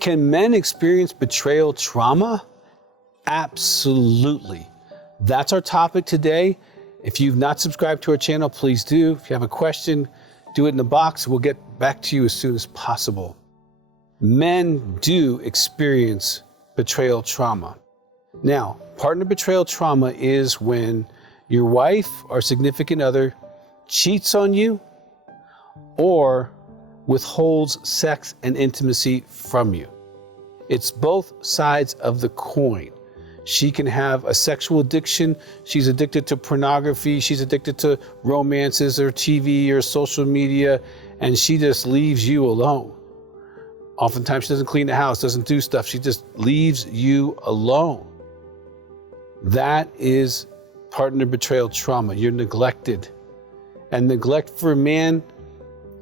Can men experience betrayal trauma? Absolutely. That's our topic today. If you've not subscribed to our channel, please do. If you have a question, do it in the box. We'll get back to you as soon as possible. Men do experience betrayal trauma. Now, partner betrayal trauma is when your wife or significant other cheats on you or withholds sex and intimacy from you. It's both sides of the coin. She can have a sexual addiction. She's addicted to pornography. She's addicted to romances or TV or social media, and she just leaves you alone. Oftentimes she doesn't clean the house, doesn't do stuff. She just leaves you alone. That is partner betrayal trauma. You're neglected. And neglect for a man,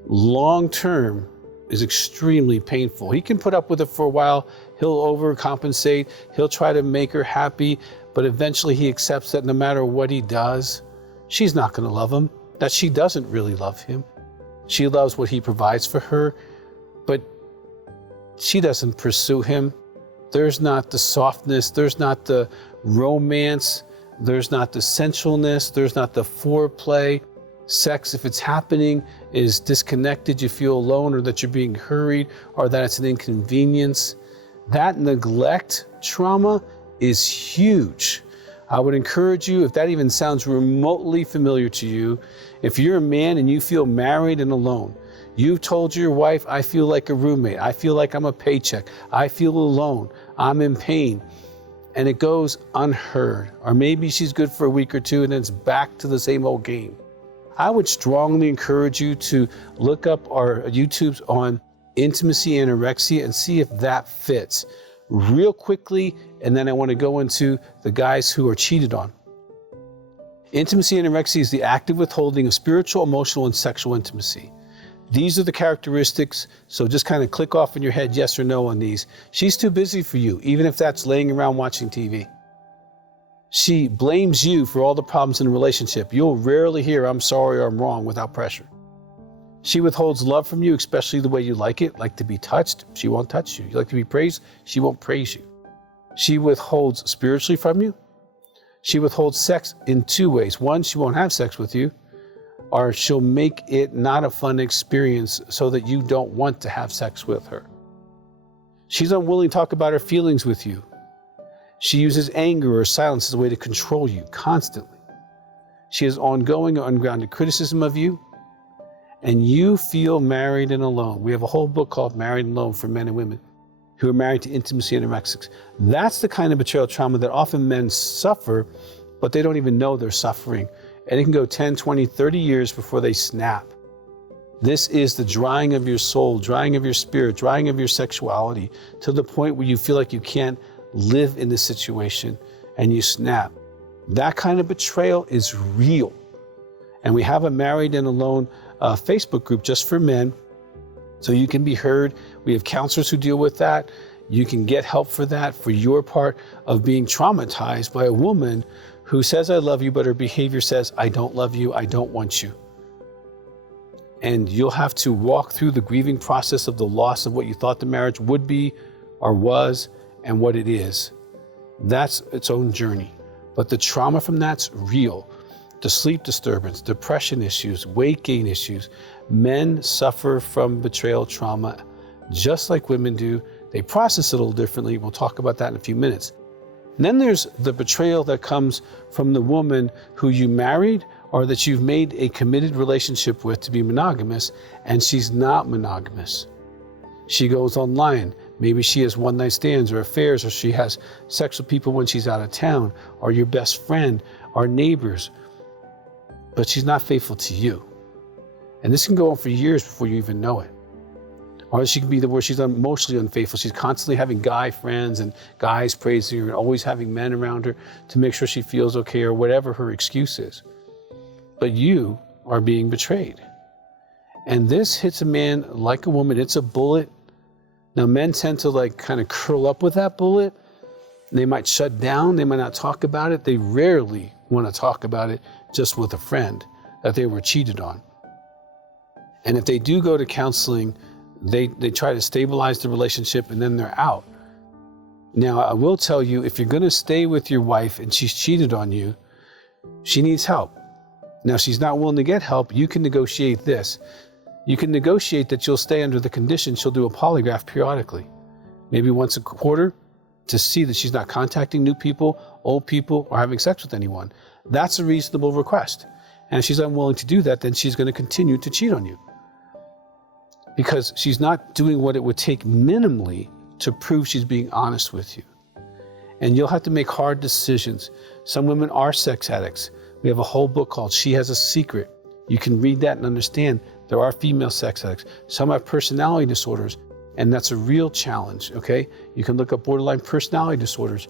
long-term, is extremely painful. He can put up with it for a while. He'll overcompensate. He'll try to make her happy, but eventually he accepts that no matter what he does, she's not going to love him, that she doesn't really love him. She loves what he provides for her, but she doesn't pursue him. There's not the softness. There's not the romance. There's not the sensualness. There's not the foreplay. Sex, if it's happening, is disconnected. You feel alone, or that you're being hurried, or that it's an inconvenience. That neglect trauma is huge. I would encourage you, if that even sounds remotely familiar to you, if you're a man and you feel married and alone, you've told your wife, I feel like a roommate, I feel like I'm a paycheck, I feel alone, I'm in pain, and it goes unheard. Or maybe she's good for a week or two and then it's back to the same old game. I would strongly encourage you to look up our YouTubes on Intimacy Anorexia and see if that fits real quickly. And then I want to go into the guys who are cheated on. Intimacy Anorexia is the active withholding of spiritual, emotional, and sexual intimacy. These are the characteristics. So just kind of click off in your head, yes or no on these. She's too busy for you, even if that's laying around watching TV. She blames you for all the problems in a relationship. You'll rarely hear, I'm sorry or I'm wrong, without pressure. She withholds love from you, especially the way you like it. Like to be touched, she won't touch you. You like to be praised, she won't praise you. She withholds spiritually from you. She withholds sex in two ways. One, she won't have sex with you, or she'll make it not a fun experience so that you don't want to have sex with her. She's unwilling to talk about her feelings with you. She uses anger or silence as a way to control you constantly. She has ongoing or ungrounded criticism of you, and you feel married and alone. We have a whole book called Married and Alone for men and women who are married to intimacy anorexics. That's the kind of betrayal trauma that often men suffer, but they don't even know they're suffering. And it can go 10, 20, 30 years before they snap. This is the drying of your soul, drying of your spirit, drying of your sexuality, to the point where you feel like you can't live in this situation and you snap. That kind of betrayal is real. And we have a Married and Alone Facebook group just for men, so you can be heard. We have counselors who deal with that. You can get help for that, for your part of being traumatized by a woman who says, I love you, but her behavior says, I don't love you, I don't want you. And you'll have to walk through the grieving process of the loss of what you thought the marriage would be or was, and what it is. That's its own journey. But the trauma from that's real. The sleep disturbance, depression issues, weight gain issues. Men suffer from betrayal trauma just like women do. They process it a little differently. We'll talk about that in a few minutes. And then there's the betrayal that comes from the woman who you married or that you've made a committed relationship with to be monogamous, and she's not monogamous. She goes online. Maybe she has one-night stands or affairs, or she has sex with people when she's out of town, or your best friend, or neighbors, but she's not faithful to you. And this can go on for years before you even know it. Or she can be where she's emotionally unfaithful. She's constantly having guy friends and guys praising her and always having men around her to make sure she feels okay, or whatever her excuse is. But you are being betrayed. And this hits a man like a woman. It's a bullet. Now, men tend to kind of curl up with that bullet. They might shut down. They might not talk about it. They rarely want to talk about it just with a friend that they were cheated on. And if they do go to counseling, They try to stabilize the relationship and then they're out. Now, I will tell you, if you're going to stay with your wife and she's cheated on you, she needs help. Now, if she's not willing to get help, you can negotiate this. You can negotiate that you'll stay under the condition she'll do a polygraph periodically, maybe once a quarter, to see that she's not contacting new people, old people, or having sex with anyone. That's a reasonable request. And if she's unwilling to do that, then she's going to continue to cheat on you, because she's not doing what it would take minimally to prove she's being honest with you. And you'll have to make hard decisions. Some women are sex addicts. We have a whole book called She Has a Secret. You can read that and understand there are female sex addicts. Some have personality disorders, and that's a real challenge, okay? You can look up borderline personality disorders.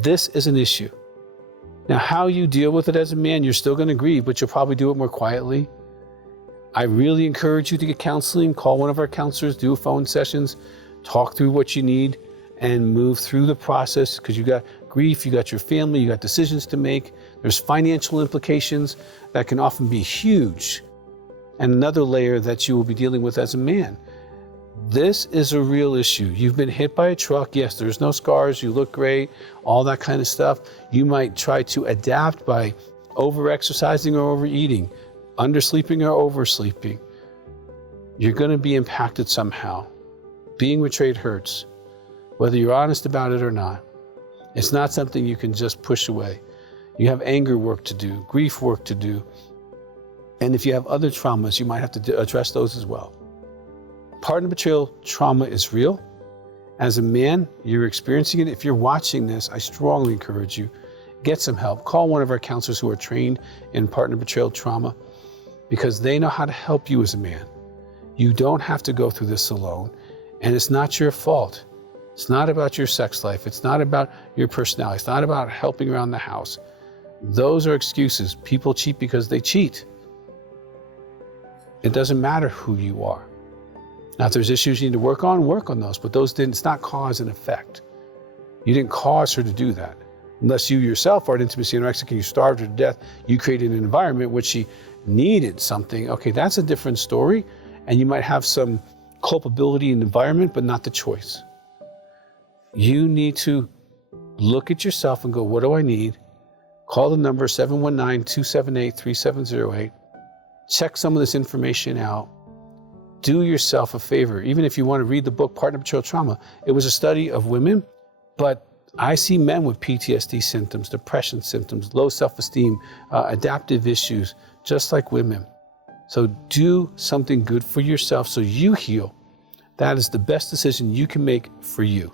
This is an issue. Now, how you deal with it as a man, you're still gonna grieve, but you'll probably do it more quietly. I really encourage you to get counseling. Call one of our counselors, do phone sessions, talk through what you need, and move through the process, because you got grief, you got your family, you got decisions to make. There's financial implications that can often be huge. And another layer that you will be dealing with as a man. This is a real issue. You've been hit by a truck. Yes, there's no scars. You look great, all that kind of stuff. You might try to adapt by over-exercising or overeating, undersleeping or oversleeping. You're going to be impacted somehow. Being betrayed hurts, whether you're honest about it or not. It's not something you can just push away. You have anger work to do, grief work to do. And if you have other traumas, you might have to address those as well. Partner betrayal trauma is real. As a man, you're experiencing it. If you're watching this, I strongly encourage you, get some help. Call one of our counselors who are trained in partner betrayal trauma, because they know how to help you as a man. You don't have to go through this alone, and it's not your fault. It's not about your sex life. It's not about your personality. It's not about helping around the house. Those are excuses. People cheat because they cheat. It doesn't matter who you are. Now, if there's issues you need to work on those, but it's not cause and effect. You didn't cause her to do that. Unless you yourself are an intimacy anorexic and you starved her to death, you created an environment which she needed something. Okay, that's a different story. And you might have some culpability in the environment, but not the choice. You need to look at yourself and go, what do I need? Call the number 719-278-3708. Check some of this information out. Do yourself a favor. Even if you want to read the book, Partner Betrayal Trauma, it was a study of women, but I see men with PTSD symptoms, depression symptoms, low self-esteem, adaptive issues, just like women. So do something good for yourself so you heal. That is the best decision you can make for you.